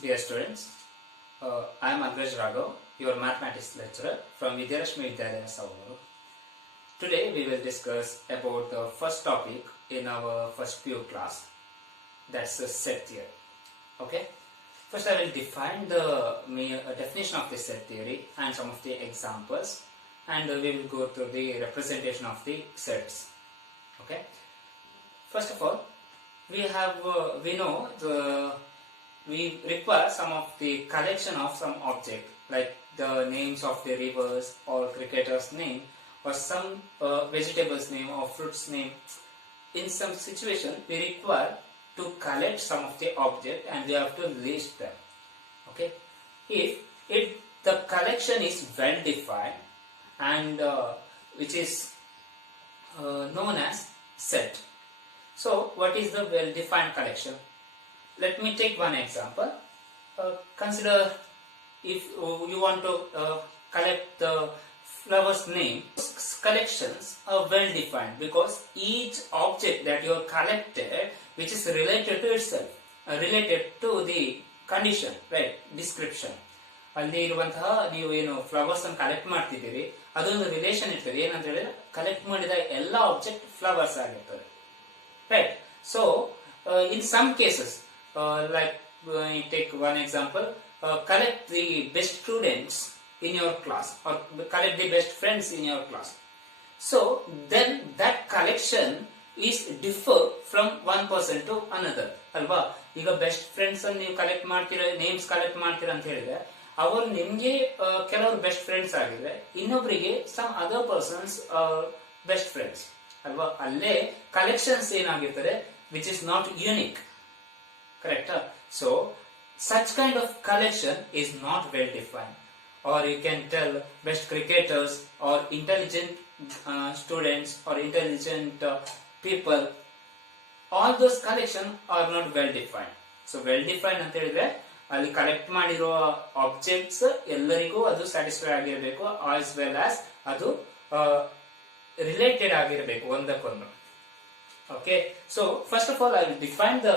Dear students, I am AGRAJA RAGHAV, your mathematics lecturer from Vidyarashmi Vidyarashmi. Today we will discuss about the first topic in our first PU class, that's the set theory. Okay. First I will define the definition of the set theory and some of the examples, and we will go through the representation of the sets. Okay. First of all, we require some of the collection of some object, like the names of the rivers or cricketers' name or some vegetables' name or fruits' name. In some situation, we require to collect some of the object and we have to list them. Okay, if the collection is well defined and which is known as set. So, what is the well defined collection? Let me take one example. Consider if you want to collect the flowers' name. Collections are well defined because each object that you have collected, which is related to itself, related to the condition, right? Description. ಅಲ್ಲಿ ಇರುವಂತಹ ನೀವು ಏನು flowers ಅನ್ನು collect ಮಾಡ್ತಿದ್ದೀರಿ ಅದೊಂದು relation ಇರ್ತದೆ. ಏನಂತ ಹೇಳಿದ್ರೆ ಕಲೆಕ್ಟ್ ಮಾಡಿದ ಎಲ್ಲ ಆಬ್ಜೆಕ್ಟ್ ಫ್ಲವರ್ಸ್ ಆಗಿರ್ತದೆ, right? So in some cases, like take one example, collect the best students in your class or collect the best friends in your class. So then that collection is differ from one person to another, ಅಲ್ವಾ? ಈಗ best friends ಅನ್ನು ನೀವು collect ಮಾಡ್ತೀರಾ, names collect ಮಾಡ್ತೀರಾ ಅಂತ ಹೇಳಿದ್ರೆ ಅವರು ನಿಮ್ಗೆ ಕೆಲವರು ಬೆಸ್ಟ್ ಫ್ರೆಂಡ್ಸ್ ಆಗಿದ್ರೆ ಇನ್ನೊಬ್ಬರಿಗೆ some other persons best friends, ಅಲ್ವಾ? ಅಲ್ಲೇ ಕಲೆಕ್ಷನ್ಸ್ ಏನಾಗಿರ್ತಾರೆ ವಿಚ್ ಇಸ್ ನಾಟ್ ಯೂನಿಕ್, ಕರೆಕ್ಟಾ? So such kind of collection is not well defined. Or you can tell best cricketers or intelligent students or intelligent people, all those collection are not well defined. So well defined ಅಂತ ಹೇಳಿದ್ರೆ ಅಲ್ಲಿ collect ಮಾಡಿರೋ objects ಎಲ್ಲರಿಗೂ ಅದು satisfy ಆಗಿರಬೇಕು, as well as ಅದು related ಆಗಿರಬೇಕು ಒಂದಕ್ಕೊಂದು. Okay, so first of all I will define the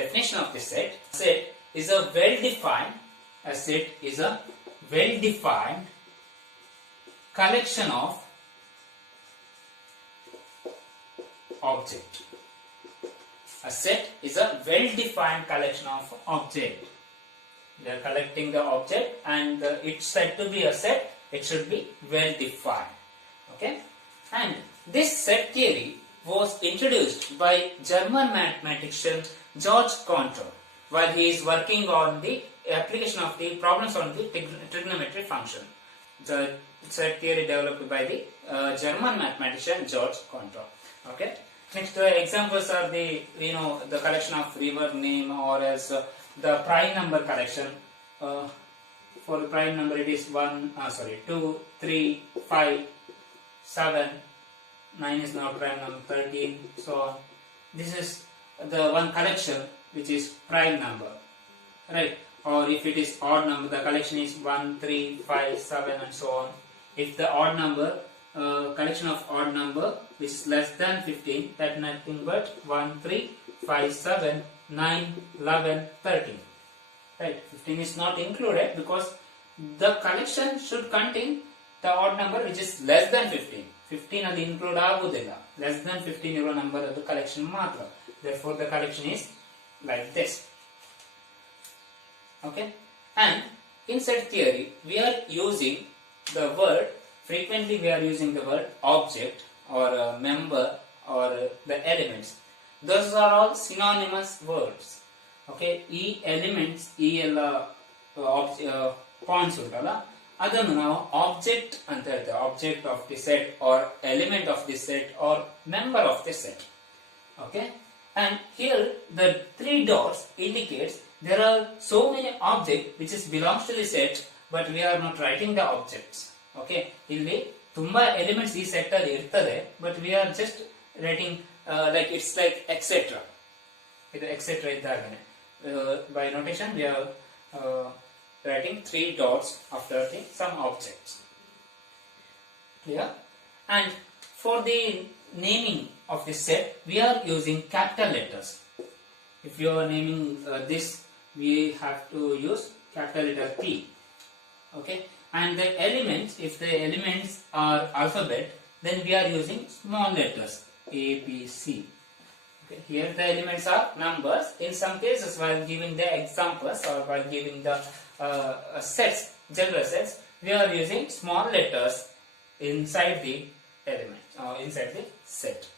definition of the set. Set is a well-defined, a set is a well-defined collection of object. A set is a well-defined collection of object. We are collecting the object and it's said to be a set, it should be well-defined. Okay, and this set theory was introduced by German mathematician Georg Cantor while he is working on the application of the problems on the trigonometry function. The set theory developed by the German mathematician Georg Cantor. Okay. Next examples are the collection of river name, or as the prime number collection. For the prime number it is 2, 3, 5, 7, 9 is now prime number, 13, so on. This is the one collection which is prime number, right? Or if it is odd number, the collection is 1, 3, 5, 7 and so on. If the odd number, collection of odd number which is less than 15, that nothing but 1, 3, 5, 7, 9, 11, 13, right? 15 is not included because the collection should contain the odd number which is less than 15. 15 ಅದು include ಆಗುವುದಿಲ್ಲ, less than 15 ಇರುವ number ಅದು collection ಮಾತ್ರ. Therefore the collection is like this. Okay, and in set theory we are using the word, frequently we are using the word object or member or the elements. Those are all synonymous words. Okay, ಈ elements, ಈ ಎಲ್ಲ points ಉಂಟಲ್ಲ ಅದನ್ನು ನಾವು object ಅಂತ ಹೇಳ್ತೇವೆ. Object of the set or element of the set or member of the set. Okay, and here the 3 dots indicates there are so many objects which is belongs to the set, but we are not writing the objects. Okay, ಇಲ್ಲಿ ತುಂಬಾ elements ಈ set ಅಲ್ಲಿ ಇರ್ತದೆ, but we are just writing like it's like etc. ಇದು etc ಇದ್ದಾಗನೆ by notation we are writing 3 dots after some objects. Clear? And for the naming of this set we are using capital letters. If you are naming this we have to use capital letter P. Okay, and the elements, if the elements are alphabet, then we are using small letters A, B, C. Okay, here the elements are numbers. In some cases, while giving the examples or while giving the sets, general sets, we are using small letters inside the element or inside the set.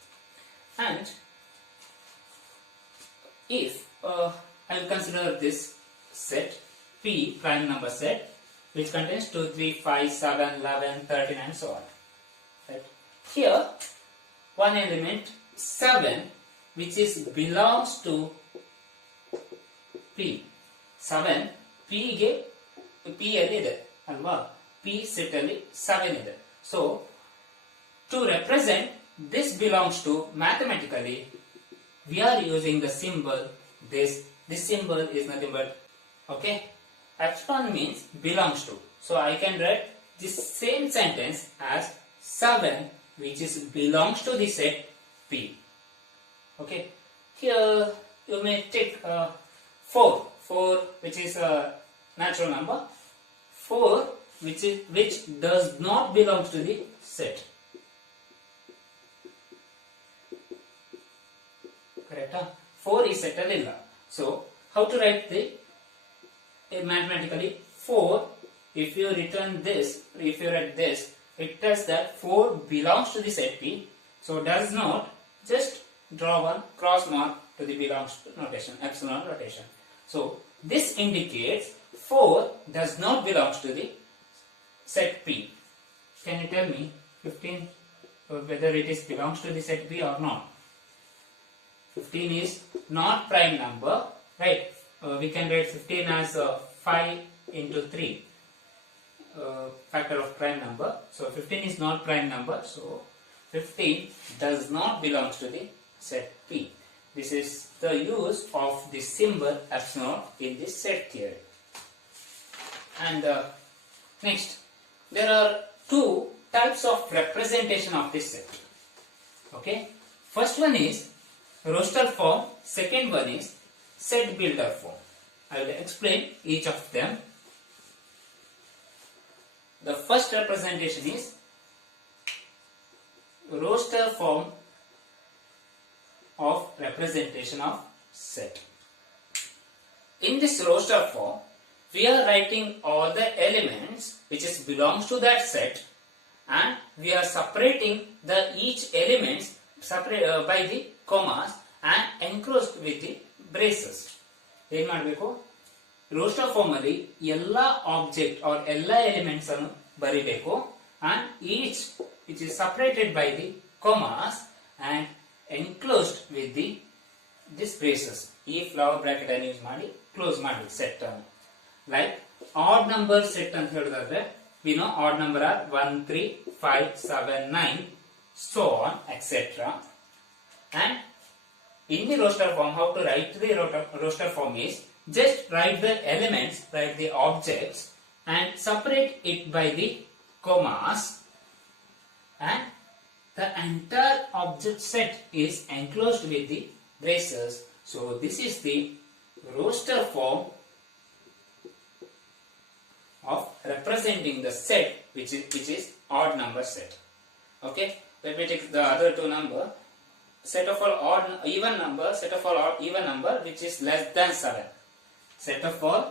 And if I will consider this set P, prime number set, which contains 2, 3, 5, 7, 11, 13 and so on. Right? Here, one element 7, which is belongs to P. 7 P ಗೆ P ಅಲ್ಲಿ ಇದೆ ಅಲ್ವಾ? P set ಅಲ್ಲಿ 7 ಇದೆ. So to represent this belongs to, mathematically we are using the symbol this. This symbol is nothing but, okay, epsilon means belongs to. So I can write this same sentence as 7 which is belongs to the set P. Okay, here you may take 4 which is a natural number, 4 which does not belong to the set. Correct? 4 is set alilla. So how to write the mathematically 4? If you return this, if you write this, it tells that 4 belongs to the set P. So does not, just draw one cross mark to the belongs to notation, epsilon notation. So this indicates 4 does not belong to the set P. Can you tell me 15 whether it is belongs to the set P or not? 15 is not prime number, right? We can write 15 as 5 into 3 factor of prime number. So 15 is not prime number. So 15 does not belong to the set P. This is the use of the symbol epsilon in this set theory. And next, there are two types of representation of this set. Okay, first one is roster form, second one is set builder form. I will explain each of them. The first representation is roster form of representation of set. In this roster form, we are writing all the elements which is belongs to that set, and we are separating the each elements by the commas and enclosed with the braces. ಏನು ಮಾಡಬೇಕು? Roster form ಅಲ್ಲಿ ಎಲ್ಲ object R ಎಲ್ಲ elements ಅನ್ನು ಬರಿಬೇಕು, and each which is separated by the commas and enclosed with the this braces. ಈ flower bracket ಅನ್ನು use ಮಾಡಿ ಕ್ಲೋಸ್ ಮಾಡಿ ಸೆಟ್ ಅನ್ನು. Like odd number set ಅಂತ ಹೇಳಿದ್ರೆ we know odd number are 1, 3, 5, 7, 9, so on, etc. And in the roster form, how to write the roster form is just write the elements, write the objects, and separate it by the commas, and the entire object set is enclosed with the braces. So this is the roster form of representing the set which is odd number set. Okay, let me take the other two number. Set of all odd even number, set of all odd even number which is less than 7. Set of all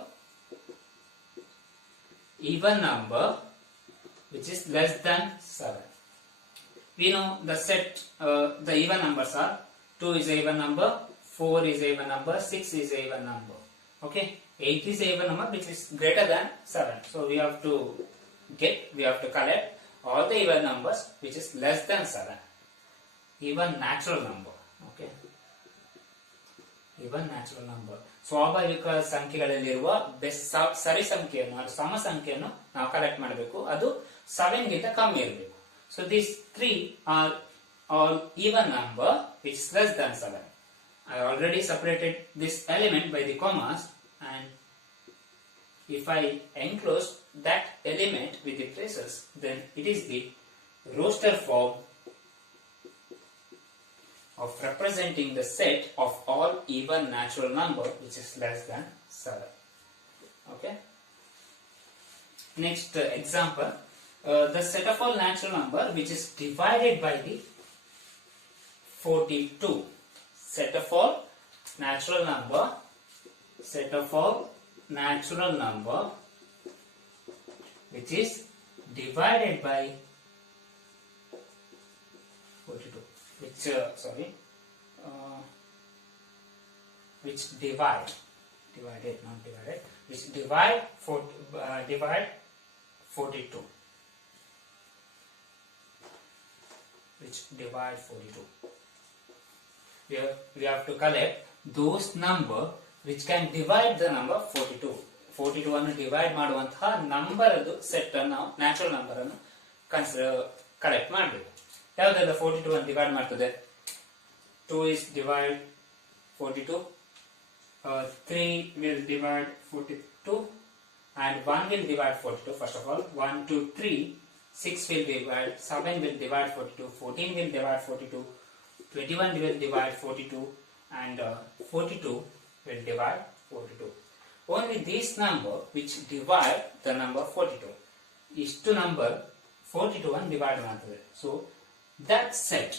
even number which is less than 7. We know the set, the even numbers are 2 is a even number, 4 is a even number, 6 is a even number. Okay, 8 is a even number which is greater than 7. So we have to collect all the even numbers which is less than 7. Even natural number. Okay, even natural number. ಸ್ವಾಭಾವಿಕ ಸಂಖ್ಯೆಗಳಲ್ಲಿರುವ ಸರಿ ಸಂಖ್ಯೆಯನ್ನು ಸಮ ಸಂಖ್ಯೆಯನ್ನು ನಾವು collect ಮಾಡಬೇಕು, ಅದು 7 ಗಿಂತ ಕಮ್ಮಿ ಇರಬೇಕು. So these three are all even number which is less than 7. I already separated this element by the commas, and if I enclose that element with the braces, then it is the roster form of representing the set of all even natural number which is less than 7. Okay. Next example, the set of all natural number which is divided by the 42. Set of all natural number which is divided by 42. Which divide 42. Which divide 42. Here we have to collect those number which can divide the number 42. 42 ಅನ್ನು divide ಮಾಡುವಂತಹ number ಅದು set ಅನ್ನು natural number ಅನ್ನು collect ಮಾಡಬೇಕು. ಯಾವುದೆಲ್ಲ 42 ಅನ್ನು divide ಮಾಡ್ತದೆ? 2 is divide 42, 3 will divide 42 and 1 will divide 42. First of all, 1, 2, 3, 6 will divide, 7 will divide 42, 14 will divide 42, 21 will divide 42 and 42 will divide 42. Only this number which divide the number 42 is to number 42 and divide ಮಾಡ್ತದೆ. So that set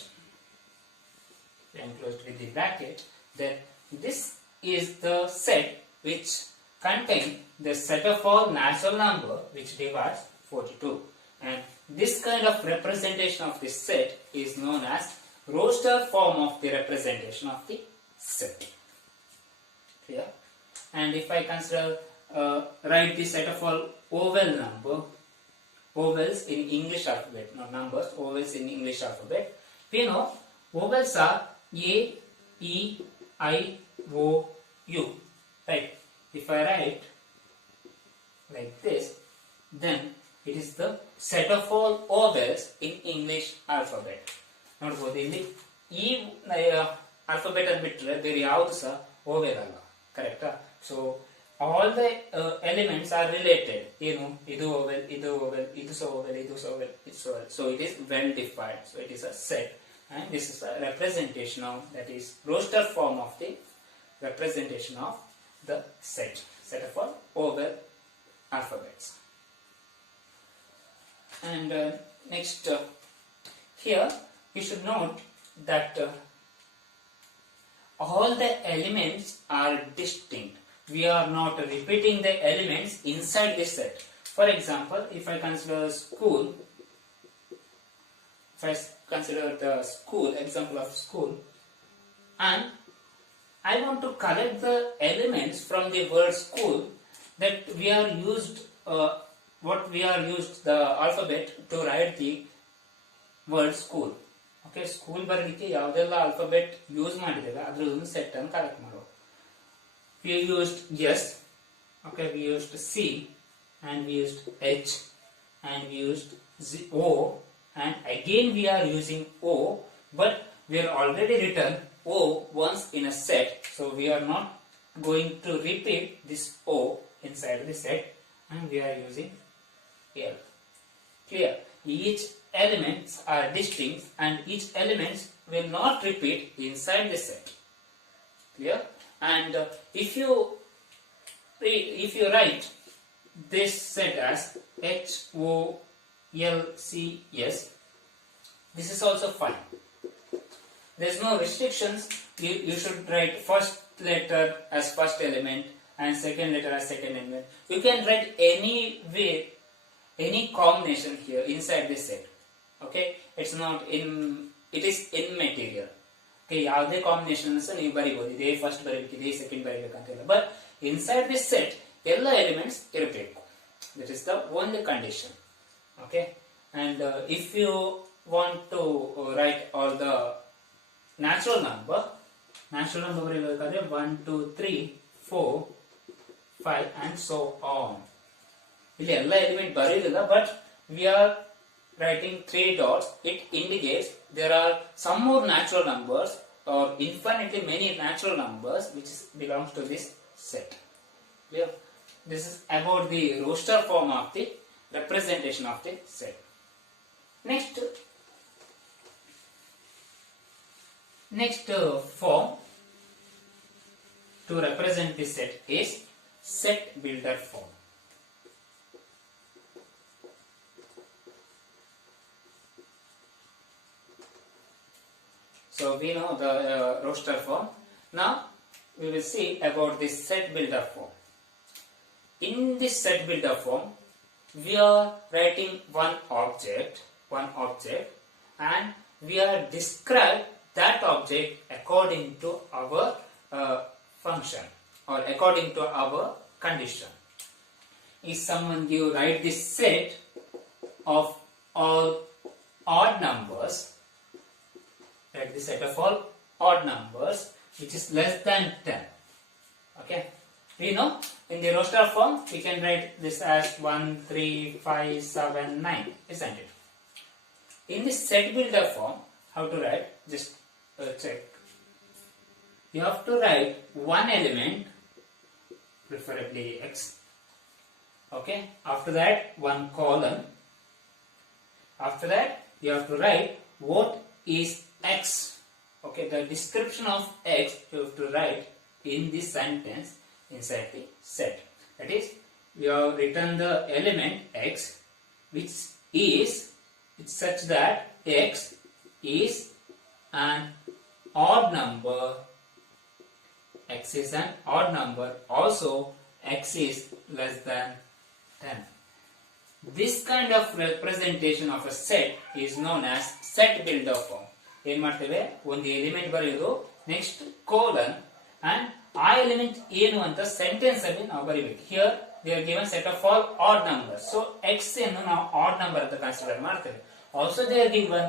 enclosed with the bracket, then this is the set which contain the set of all natural number which divides 42, and this kind of representation of this set is known as roster form of the representation of the set. Clear? And if I consider write the set of all vowels in English alphabet, not numbers, vowels in English alphabet, we know vowels are A, E, I, O, U, right? If I write like this, then it is the set of all vowels in English alphabet. ನೋಡಬಹುದು ಇಲ್ಲಿ ಈ alphabet ಅನ್ನು ಬಿಟ್ಟರೆ ಬೇರೆ ಯಾವುದು ಸಹ vowel ಅಲ್ಲ, ಕರೆಕ್ಟಾ? So all the elements are related. ಏನು ಇದು ಓವೆಲ್, ಇದು ಓವೆಲ್, ಇದು ಸಹ ಓವೆಲ್, ಇದು ಸಹ ಓವೆಲ್, ಇದು ಸಹ vowel. So it is well defined. So it is a set, and this is a representation of, that is roster form of the representation of the set of all vowel alphabets. And next here you should note that all the elements are distinct. We are not repeating the elements inside this set. For example, if I consider school, example of school, and I want to collect the elements from the word school, that we are used the alphabet to write the word school. Okay, school ಬರಲಿಕ್ಕೆ ಯಾವುದೆಲ್ಲ alphabet use ಮಾಡಿದ್ದೇವೆ ಅದರದ್ದು set ಅನ್ನು collect ಮಾಡುವ. We used S, okay, we used C, and we used H, and we used O, and again we are using O, but we are already written O once in a set, so we are not going to repeat this O inside the set, and we are using L. Clear? Each elements are distinct, and each elements will not repeat inside the set. Clear? And if you write this set as HOLCS, this is also fine. There is no restrictions. You should write first letter as first element and second letter as second element. You can write any way, any combination here inside this set. Okay, it is immaterial. Okay, ಯಾವುದೇ combinations ನೀವು ಬರೀಬಹುದು. ಇದೇ first ಬರೀಬೇಕು, ಇದೇ second ಬರೀಬೇಕಂತಿಲ್ಲ. But inside this set ಎಲ್ಲ elements ಇರಬೇಕು. That is the only condition. Okay, and if you want to write all the natural number ಬರೀಬೇಕಾದ್ರೆ 1, 2, 3, 4, 5 and so on. ಇಲ್ಲಿ ಎಲ್ಲ ಎಲಿಮೆಂಟ್ ಬರೀಲಿಲ್ಲ, but we are writing 3 dots. It indicates there are some more natural numbers or infinitely many natural numbers which belongs to this set. Clear? This is about the roster form of the representation of the set. Next form to represent this set is set builder form. So we know the roster form. Now we will see about this set builder form. In this set builder form, we are writing one object, and we are describe that object according to our function or according to our condition. If someone give write this set of all odd numbers, write the set of all odd numbers which is less than 10. Okay, we know in the roster form we can write this as 1, 3, 5, 7, 9, isn't it? In this set builder form, how to write? Just check. You have to write one element, preferably x. Okay. After that, one column. After that, you have to write what is x. Okay. The description of x you have to write in this sentence inside the set. That is, we have written the element x, which is such that x is an odd number. X is an odd number. Also, x is less than 10. This kind of representation of a set is known as set builder form. ಏನು ಮಾಡ್ತೇವೆ, ಒಂದು element ಬರೆಯೋದು, next colon, and ಆ element ಏನು ಅಂತ sentence ಅಲ್ಲಿ ನಾವು ಬರೀಬೇಕು. Here they are given set of all add numbers. So X ಅನ್ನು ನಾವು ಆಡ್ ನಂಬರ್ ಅಂತ ಕನ್ಸಿಡರ್ ಮಾಡ್ತೇವೆ. Also they are given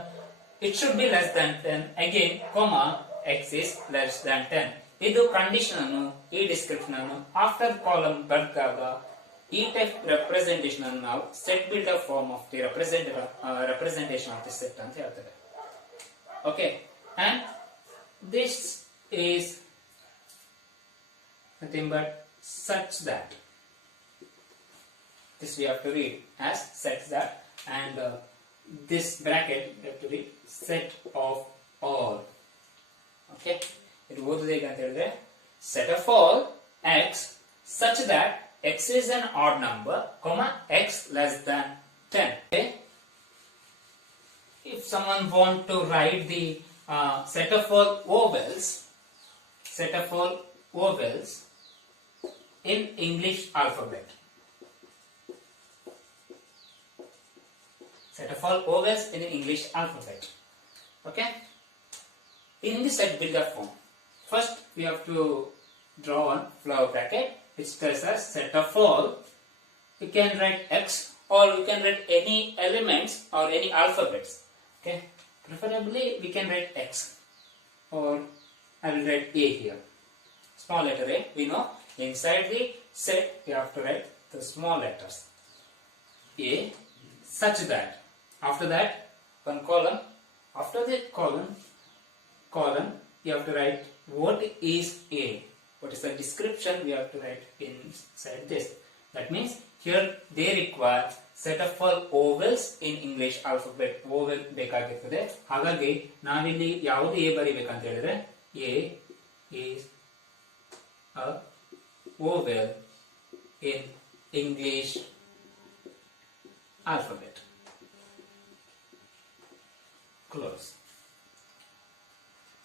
it should be less than 10, again comma x is less than 10. ಇದು ಕಂಡೀಷನ್ ಅನ್ನು, ಈ ಡಿಸ್ಕ್ರಿಪ್ಷನ್ ಅನ್ನು after column ಬರೆದಾಗ ಈ ಟೈಪ್ ರೆಪ್ರೆಸೆಂಟೇಷನ್ ಅನ್ನು ನಾವು set builder form of the representation of the set ಅಂತ ಹೇಳ್ತೇವೆ. Okay, and this is nothing but such that. This we have to read as such that, and this bracket we have to read set of all. Okay, ಇದು ಓದುವುದು ಹೇಗೆ ಅಂತ ಹೇಳಿದ್ರೆ, set of all x such that x is an odd number, comma x less than 10. Okay? If someone want to write the set of all vowels in English alphabet. Set of all vowels in English alphabet. Okay. In the set builder form, first we have to draw one flower bracket which tells us set of all. You can write x, or you can write any elements or any alphabets. Okay. Preferably we can write x, or I will write a here. Small letter a. We know inside the set we have to write the small letters a such that. After that, one column. After the column, you have to write what is a. What is the description we have to write inside this. That means here they require set of all vowels in English alphabet. Vowel ಬೇಕಾಗಿರ್ತದೆ. ಹಾಗಾಗಿ ನಾವಿಲ್ಲಿ ಯಾವುದು a ಬರಿಬೇಕಂತ ಹೇಳಿದ್ರೆ, a is a vowel in English alphabet. Close.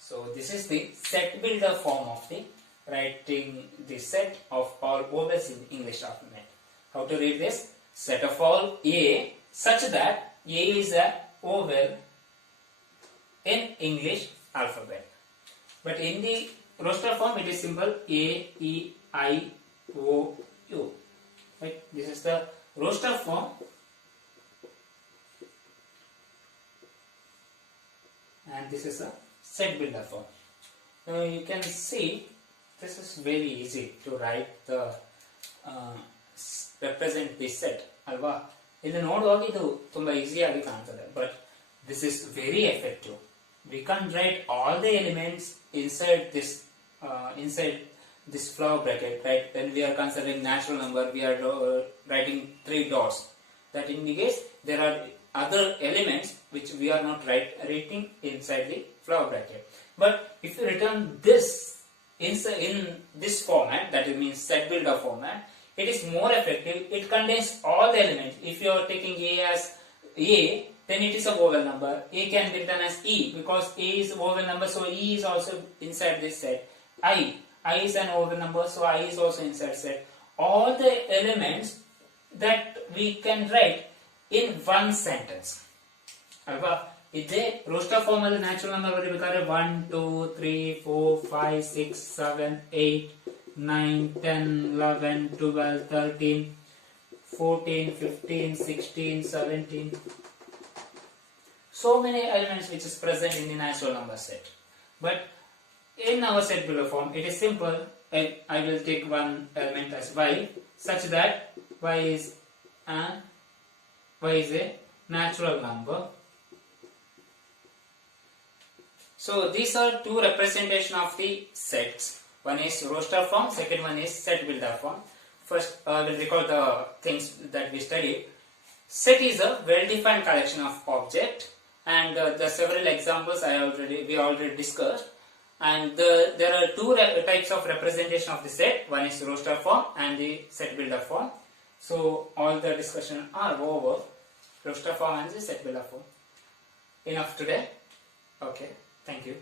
So this is the set builder form of the writing the set of all vowels in English alphabet. How to read this? Set of all a such that a is a vowel in English alphabet. But in the roster form it is simple a, e, I, o, u. Right? This is the roster form. And this is a set builder form. Now you can see this is very easy to write the represent this set. Alva, ಇದು ನೋಡುವಾಗ ಇದು ತುಂಬಾ ಈಸಿಯಾಗಿ ಕಾಣ್ತದೆ, but this is very effective. We can write all the elements inside this flower bracket, right? When we are considering natural number, we are writing 3 dots. That indicates there are other elements which we are not writing inside the flower bracket. But if you return this in this format, that means set builder format, it is more effective. It contains all the elements. If you are taking A as A, then it is a vowel number. A can be written as E because A is a vowel number, so E is also inside this set. I is an vowel number, so I is also inside set. All the elements that we can write in one sentence. ಅಲ್ವಾ ಇದೇ roster form ಅಲ್ಲಿ natural number ಬರೀಬೇಕಾದ್ರೆ 1 2 3 4 5 6 7 8 9 10 11 12 13 14 15 16 17 so many elements which is present in the natural number set. But in our set builder form it is simple. I will take one element as y such that y is a natural number. So these are two representation of the sets. One is roster form, second one is set builder form. First we'll recall the things that we studied. Set is a well-defined collection of objects, and the several examples we already discussed. And there are two types of representation of the set. One is roster form and the set builder form. So all the discussion are over roster form and the set builder form. Enough today. Okay. Thank you.